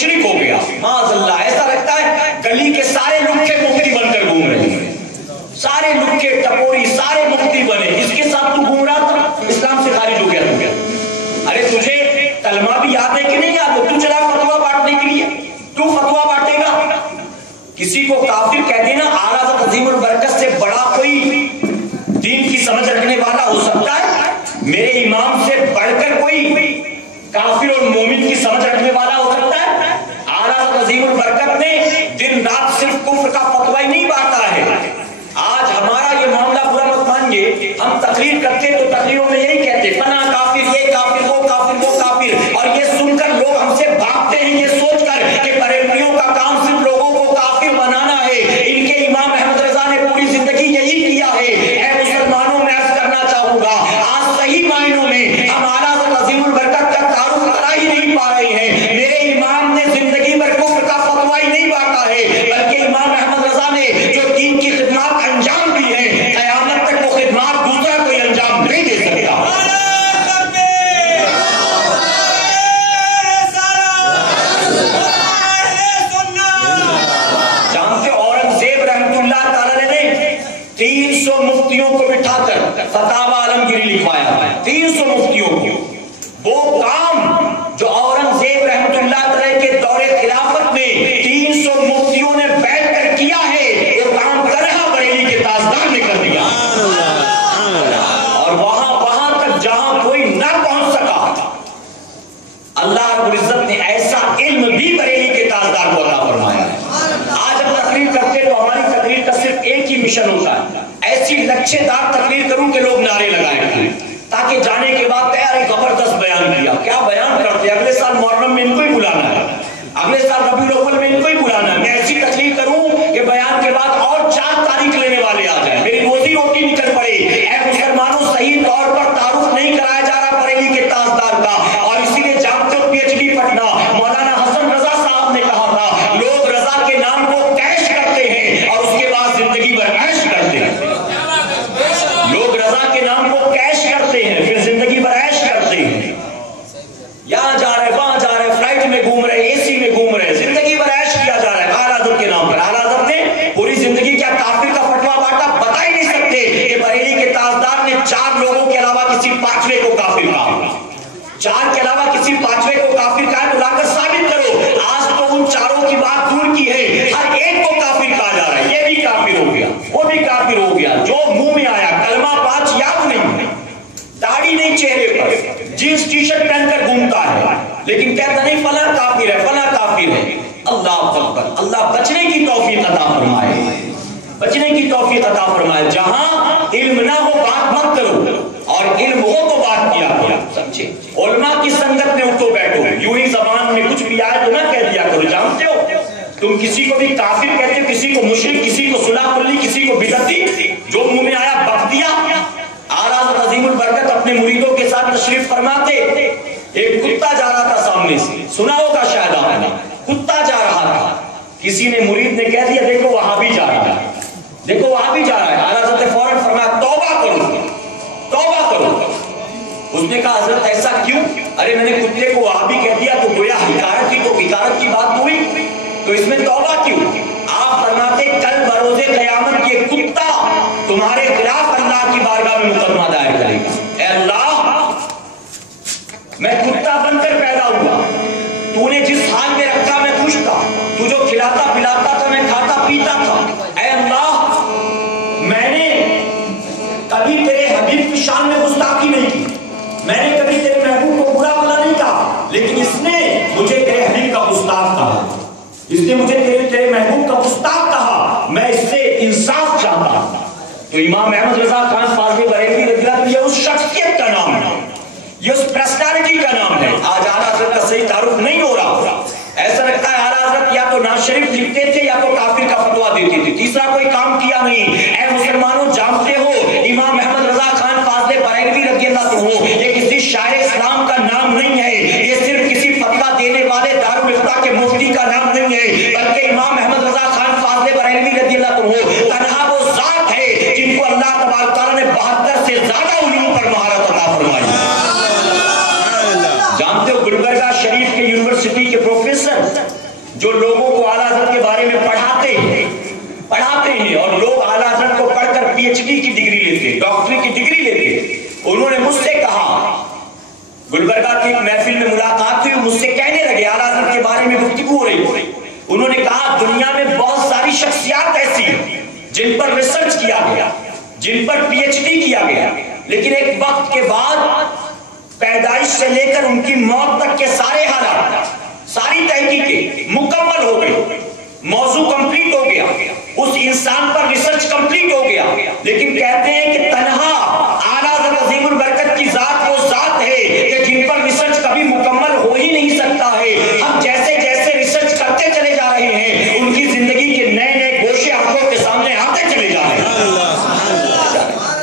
مشرک ہو گیا. معاذ اللہ. ایسا لگتا ہے گلی کے سارے لکھے مفتی بن کر گھوم رہے ہیں, سارے لکھے ٹپوری سارے مفتی بنے, اس کے ساتھ تو گھوم رہا تھا, اسلام سے خارج ہو گیا تو کیا. ارے تجھے کلمہ بھی یاد ہے کہ نہیں یاد ہے؟ تو چلا فتویٰ بانٹنے کے لیے, تو فتویٰ بانٹے گا. کسی کو کافر کہہ دینا, اعلیٰ حضرت عظیم البرکت سے بڑا کوئی دین کی سمجھ رکھنے والا ہو سکتا ہے؟ میرے امام سے بڑھ کر کوئی کافر اور مومن کی سمجھ رکھنے والا ہو سکتا ہے؟ اعلیٰ حضرت عظیم البرکت نے دن رات صرف کفر کا فتویٰ ہی نہیں بانٹا ہے. آج ہمارا یہ معاملہ برا مت مانیے, ہم تقریر کرتے تو تقریروں میں یہی کہتے فلاں کافر, یہ کافر, وہ کافر, وہ کافر, اور یہ سن کر لوگ ہم سے بھاگتے ہیں یہ سوچ کر کہ بریلویوں کا کام صرف لوگوں کو کافر بنانا ہے. ان کے امام احمد رضا نے پوری زندگی یہی کیا ہے. اے مسلمانوں, میں عرض کرنا چاہوں گا, آج صحیح معنوں میں ہم اعلیٰ حضرت عظیم البرکت کا تعارف کرا ہی نہیں پا رہے ہیں. میرے امام نے زندگی بھر کفر کا فتویٰ ہی نہیں بانٹا ہے, بلکہ امام احمد رضا نے جو دین کی خدمات انجام دی ہے, قیامت تک وہ خدمات دوسرا کوئی انجام نہیں دے سکتا. جانتے اورنگزیب رحمت اللہ تعالی نے 300 مفتیوں کو بٹھا کر فتاوی عالمگیری لکھوایا. 300 مفتیوں کو. وہ کام جو اورنگزیب رحمت اللہ تعالی کے دور خلافت میں 300 مفتیوں نے بیٹھ کر کیا ہے, وہ کام کرہا بریلی کے تاجدار نے کر دیا. اور وہاں تک جہاں کوئی نہ پہنچ سکا, اللہ رب العزت نے ایسا علم بھی بریلی کے تاجدار کو عطا فرمایا ہے. آج ہم تقریر کرتے تو ہماری تقریر کا صرف ایک ہی مشن ہوتا ہے, ایسی لچھے دار تقریر کروں کہ لوگ نعرے لگائیں, تاکہ جانے کے بعد تیار زبردست بیان کیا. کیا بیان کرتے, اگلے سال محرم میں ان کو ہی بلانا ہے, اگلے سال ربیع الاول میں ان کو ہی بلانا ہے. میں ایسی تقریر کروں کہ بیان کے بعد اور 4 تاریخ لینے والے آ جائیں, میری روزی روٹی نکل پڑے. اے مسلمانوں, صحیح طور پر تعارف نہیں کرایا جا رہا بریلی کے تاجدار کا, اور اسی لیے جانتے ہو PhD پڑھنا مولانا حسن رضا صاحب نے کہا تھا, لوگ رضا کے نام کو کیش کرتے ہیں اور اس کے بعد زندگی بھر عیش کرتے ہیں. لوگ رضا کے نام کو کیش کرتے ہیں, پھر زندگی بھر عیش کرتے ہیں. یہاں جا رہے, وہاں جا رہے, فلائٹ میں گھوم رہے, AC میں گھوم رہے, زندگی بھر عیش کیا جا رہا ہے اعلیٰ حضرت کے نام پر. اعلیٰ حضرت نے پوری زندگی کیا کافر کا فتویٰ بانٹا؟ بتا ہی نہیں سکتے کہ بریلی کے تاجدار نے 4 لوگوں کے علاوہ کسی 5ویں کو کافر کہا, 4 کے علاوہ کسی 5ویں کو کافر کہا. بلا کر ثابت کرو. آج تو ان 4 کی بات دور کی ہے, ہر ایک کو کافر کہا جا رہا ہے. یہ بھی کافر ہو گیا, وہ بھی کافر ہو گیا, جو منہ میں آیا. کلمہ 5 یاد نہیں, داڑھی نہیں چہرے پر, جینس ٹی شرٹ پہن کر گھومتا ہے, لیکن کہتا نہیں فلاں کافر ہے, فلاں کافر ہے. اللہ اکبر. اللہ بچنے کی توفیق عطا فرمائے, بچنے کی توفیق عطا فرمائے. جہاں علم نہ ہو بات مت کرو, اور علم ہو تو بات کیا گیا. سمجھے, علماء کی سنگت میں اٹھو بیٹھو, یوں ہی زبان میں کچھ بھی آئے تو نہ کہہ دیا کرو. جانتے ہو تم کسی کو بھی کافر کہتے ہو, کسی کو مشرک, کسی کو صلح کلی, کسی کو بدعتی, جو منہ میں آیا بک دیا. اعلیٰ حضرت عظیم البرکت اپنے مریدوں کے ساتھ تشریف فرماتے, ایک کتا جا رہا تھا سامنے سے, سنا ہوگا شاید آپ نے, کتا جا رہا تھا. کسی نے مرید نے کہہ دیا دیکھو وہاں بھی جا رہا ہے, دیکھو وہاں بھی جا رہا ہے. اعلیٰ حضرت نے فوراً فرمایا توبہ کرو, توبہ کرو. اس نے کہا حضرت ایسا کیوں؟ ارے میں نے کتے کو وہاں بھی کہہ دیا تو گویا حکارت کی, تو حکارت کی بات ہوئی, تو اس میں توبہ کیوں؟ آپ فرماتے کل بروز قیامت یہ کتا تمہارے خلاف اللہ کی بارگاہ میں مقدمہ دائر کرے گا. اے اللہ, میں کتا بن کر پیدا ہوا, تو نے جس حال میں رکھا میں خوش تھا, تو جو کھلاتا پلاتا تھا میں کھاتا پیتا تھا. اے اللہ, میں نے کبھی تیرے حبیب کی شان میں گستاخی نہیں کی, میں نے کبھی تیرے محبوب کو برا بھلا نہیں کہا, لیکن اس نے مجھے تیرے حبیب کا گستاخ کہا, اس نے مجھے تیرے محبوب کا گستاخ کہا, میں اس سے انصاف چاہتا ہوں. تو امام احمد رضا خان فاضل بریلوی رضی اللہ عنہ, یہ اس شخصیت کا نام ہے, یہ اس پرسنالٹی کا نام ہے. آج اعلیٰ حضرت کا صحیح تعارف نہیں ہو رہا. ایسا لگتا ہے اعلیٰ حضرت یا تو نعت شریف لکھتے تھے یا تو کافر کا فتویٰ دیتے تھے, تیسرا کوئی کام کیا نہیں. اے مسلمانوں, جانتے ہو امام احمد رضا خان فاضل بریلوی رضی اللہ عنہ یہ کسی شاعر اسلام کا نام نہیں ہے, یہ صرف کسی فتویٰ دینے والے دارالفتہ کے مفتی کا نام نہیں ہے, بلکہ امام احمد رضا خان فاضل بریلوی رضی اللہ عنہ تنہا وہ ذات ہے جن کو اللہ تبارک تعالیٰ نے 72 سے زیادہ علوم پر مہارت عطا فرمائی. جانتے ہو گلبرگہ شریف کے یونیورسٹی کے پروفیسر ہے اور لوگ اعلیٰ حضرت کو پڑھ کر پی ایچ ڈی کی ڈگری لیتے، ڈاکٹری کی ڈگری لیتے، انہوں نے مجھ سے کہا، گلبرگہ کی ایک محفل میں ملاقات ہوئی، مجھ سے کہنے لگے، اعلیٰ حضرت کے بارے میں گفتگو ہو رہی، انہوں نے کہا دنیا میں بہت ساری شخصیات ایسی ہیں جن پر ریسرچ کیا گیا، جن پر پی ایچ ڈی کیا گیا، لیکن ایک وقت کے بعد پیدائش سے لے کر ان کی موت تک کے سارے حالات، ساری تحقیقیں مکمل ہو گئی، موضوع کمپلیٹ ہو گیا، اس انسان پر ریسرچ کمپلیٹ ہو گیا، لیکن کہتے ہیں کہ تنہا اعلیٰ حضرت عظیم البرکت کی ذات وہ ذات ہے کہ جن پر ریسرچ کبھی مکمل ہو ہی نہیں سکتا ہے۔ ہم جیسے جیسے ریسرچ کرتے چلے جا رہے ہیں، ان کی زندگی کے نئے نئے گوشے آنکھوں کے سامنے آتے چلے جا رہے ہیں۔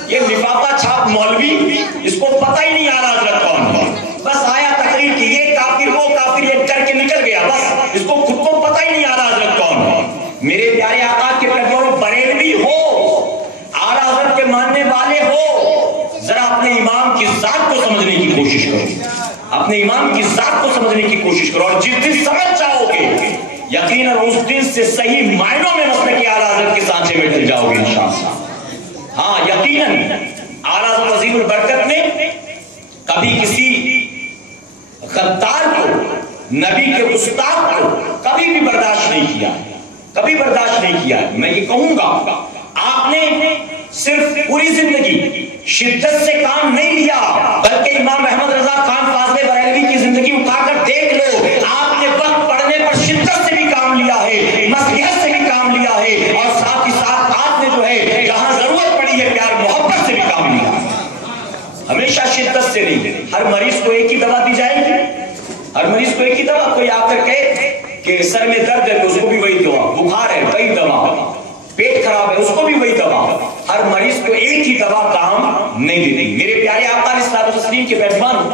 یہ لفافہ چھاپ مولوی، اس کو پتہ ہی نہیں اعلیٰ حضرت کون ہے، بس آیا تقریر کی، یہ کافر وہ کافر، یہ کر کے نکل گیا، بس اس کو خود کو پتہ ہی نہیں اعلیٰ حضرت کون ہے۔ میرے پیارے آقا کے پیغمبروں، بریلوی ہو، اعلیٰ حضرت کے ماننے والے ہو، ذرا اپنے امام کی ذات کو سمجھنے کی کوشش کرو، اپنے امام کی ذات کو سمجھنے کی کوشش کرو، اور جس دن سمجھ جاؤ گے یقیناً اس دن سے صحیح معنوں میں مسلک اعلیٰ حضرت کے سانچے میں ڈل جاؤ گے انشاءاللہ۔ ہاں یقیناً اعلیٰ حضرت عظیم البرکت نے کبھی کسی غدار کو، نبی کے گستاخ کو کبھی بھی برداشت نہیں کیا، کبھی برداشت نہیں کیا۔ میں یہ کہوں گا آپ نے صرف پوری زندگی شدت سے کام نہیں لیا، بلکہ امام احمد رضا خان فاضل بریلوی کی زندگی اٹھا کر دیکھ لو، آپ نے وقت پڑھنے پر شدت سے بھی کام لیا ہے، مصلحت سے بھی کام لیا ہے، اور ساتھ ہی ساتھ آپ نے جو ہے جہاں ضرورت پڑی ہے پیار محبت سے بھی کام لیا ہے، ہمیشہ شدت سے نہیں۔ ہر مریض کو ایک ہی دوا دی جائے گی، ہر مریض کو ایک ہی دوا، کوئی آ کر کہے کہ سر میں درد ہے تو اس کو بھی وہی دوا، بخار ہے وہی دوا، پیٹ خراب ہے اس کو بھی وہی دوا، ہر مریض کو ایک ہی دوا کام نہیں دیتی۔ میرے پیارے آقا علیہ الصلوۃ والتسلیم کے مہمان